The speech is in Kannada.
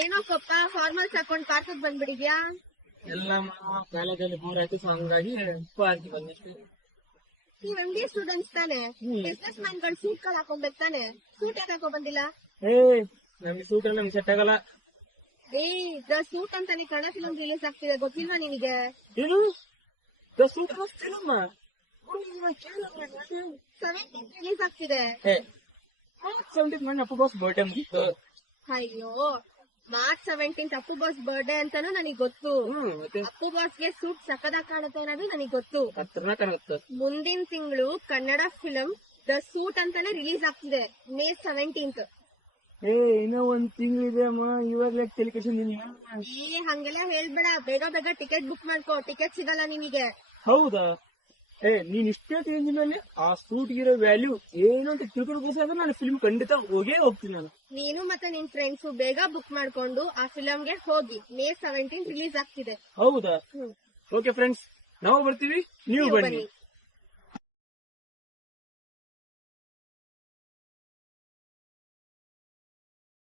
ಏನೋ ಕೊಪ್ಪ ಫಾರ್ಮಲ್ಸ್ ಹಾಕೊಂಡ್ ಪಾರ್ಕ್ ಬಂದ್ಬಿಡಿದ್ಯಾ ಎಲ್ಲ ಕಾಲೇಜಲ್ಲಿ ಬೋರ್ ಆಯ್ತು ಸೊ ಹಂಗಾಗಿ ಪಾರ್ಕ್ ಬಂದಷ್ಟೇ ನೀವ್ ಎಂ ಡಿ ಸ್ಟೂಡೆಂಟ್ಸ್ ತಾನೆ? ಬಿಸ್ನೆಸ್ ಮ್ಯಾನ್ಗಳು ಸೂಟ್ಗಳು ಹಾಕೊಂಡ್ಬೇಕು ತಾನೆ? ಸೂಟ್ ಯಾಕೆ ಹಾಕೋ ಬಂದಿಲ್ಲ? ಏ ನಮ್ಗೆ ಸೂಟ್ ಎಲ್ಲ ನಮ್ಗೆ ಸೆಟ್ ಆಗಲ್ಲ. ಏ ದ ಸೂಟ್ ಅಂತಾನೆ ಕನ್ನಡ ಫಿಲ್ಮ್ ರಿಲೀಸ್ ಆಗ್ತಿದೆ. ಗೊತ್ತಿಲ್ವಾ ನಿನಗೆ? ಏನು? The suit film seventeen release ಆಗ್ತಿದೆ. ಏ ಸೆವೆಂಟೀನ್ ಮನೆ ಅಪ್ಪ ಬಾಸ್ ಬರ್ಡೇ ಮುಗಿತ್ತು ಅಯ್ಯೋ March seventeen Appu boss birthday ಅಂತಾನು ನನಗ್ ಗೊತ್ತು. ಹ್ಮ್ ಮತ್ತೆ? ಅಪ್ಪು ಬಾಸ್ಗೆ ಸೂಟ್ ಸಕ್ಕದಾಗ ಕಾಣುತ್ತೆ ಅನ್ನೋದು ನನಗ್ ಗೊತ್ತು. ಹತ್ರನ ಕಾಣುತ್ತೆ. ಮುಂದಿನ ತಿಂಗಳು ಕನ್ನಡ ಫಿಲಂ ದ ಸೂಟ್ ಅಂತಾನೆ ರಿಲೀಸ್ ಆಗ್ತಿದೆ ಮೇ ಸೆವೆಂಟೀನ್ತ್ ಏ ಇನ್ನೂ ಒಂದ್ ತಿಂಗಳಿದೆ ಅಮ್ಮ ಇವಾಗ್ಲೇ ಕೆಡ್ಸಿದೀನಿ ಏ ಹಂಗೆಲ್ಲ ಹೇಳ್ಬೇಡ. ಬೇಗ ಬೇಗ ಟಿಕೆಟ್ ಬುಕ್ ಮಾಡ್ಕೋ. ಟಿಕೆಟ್ ಸಿಗಲ್ಲ ನಿನಗೆ. ಹೌದಾ? ಏ ನೀನ್ ಇಷ್ಟೇ ಚೇಂಜ್ ಮೇಲೆ ಆ ಸೂಟ್ ಇರೋ ವ್ಯಾಲ್ಯೂ ಏನು ಅಂತ ತಿಳ್ಕೊಳ್ಕೋಸ್ಕರ ನಾನು ಫಿಲ್ಮ್ ಖಂಡಿತ ಹೋಗೇ ಹೋಗ್ತೀನಿ ನಾನು. ನೀನು ಮತ್ತೆ ನಿನ್ ಫ್ರೆಂಡ್ಸ್ ಬೇಗ ಬುಕ್ ಮಾಡ್ಕೊಂಡು ಆ ಫಿಲಂಗೆ ಹೋಗಿ. ಮೇ ಸೆವೆಂಟೀನ್ ರಿಲೀಸ್ ಆಗ್ತಿದೆ. ಹೌದಾ? ಓಕೆ ಫ್ರೆಂಡ್ಸ್ ನಾವು ಬರ್ತೀವಿ ನೀವು ಬನ್ನಿ.